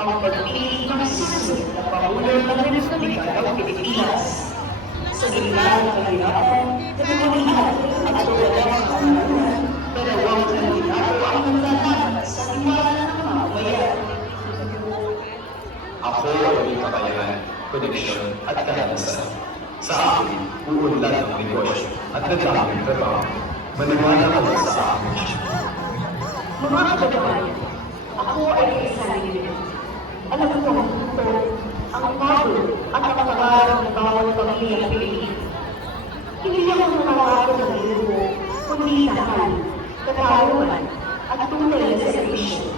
ang pagpili ng susunod na Pangulo ng Republika ng Pilipinas. Sa gitna ng kahirapan, kapangyarihan at kawalan ng kamunan, dalawang kandidato ang naglalaan sa himala ng mamamayan. Ako ay may kakayahan, koneksyon at kalabasan. Sa akin, uunlad ang negosyo at nagdaming trabaho. Maniwala ka sa akin. Mga kababayan, ako ay isang ninyo. Alam ko ito, ang pagod at ang pangarap ng bawat pamilya Pilipino. Hindi lang ang pangarap ng luho, kundi tahan, katarungan, at tunay na servisyo.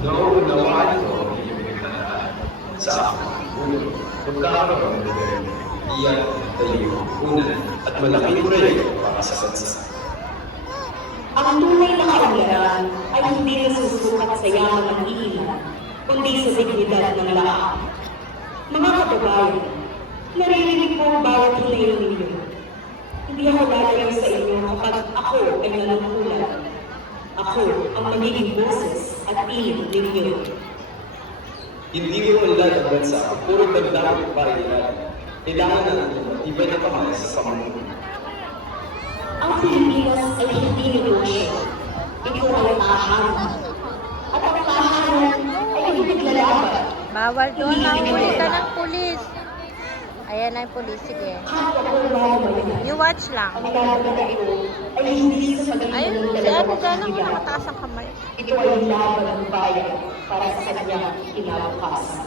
Naunawaan ko ang iyong pinagtanaan sa aking ulo. Pagkakaroon ng gobyerno, iyan, taliw, unan, at malaking proyekto para sa bansa. Ang tunay na kaunlaran ay hindi nasusukat sa yaman ng iilan, kundi sa dignidad ng lahat. Mga kababayan, naririnig ko ang bawat hinayo ninyo. Hindi ako lalayo sa inyo kapag ako ay nanungulan. Ako ang magiging boses at piling ninyo. Hindi ko unlad ang bansa, puro damdamin para ilan. Kailangan na iba na kamay sa pamumuno. Ang Pilipinas ay hindi negosyo. Ito ay tahanan. At ang tahanan ay hindi naglalaban. Bawal doon, mahuli ka ng pulis. Ayan na yung pulis, sige. You watch lang. Ang kalaban ito ay hindi sa Ayun, si Ate Jana mo na mataas ang kamay. Ito ay laban ng bayan para sa kanyang kinabukasan.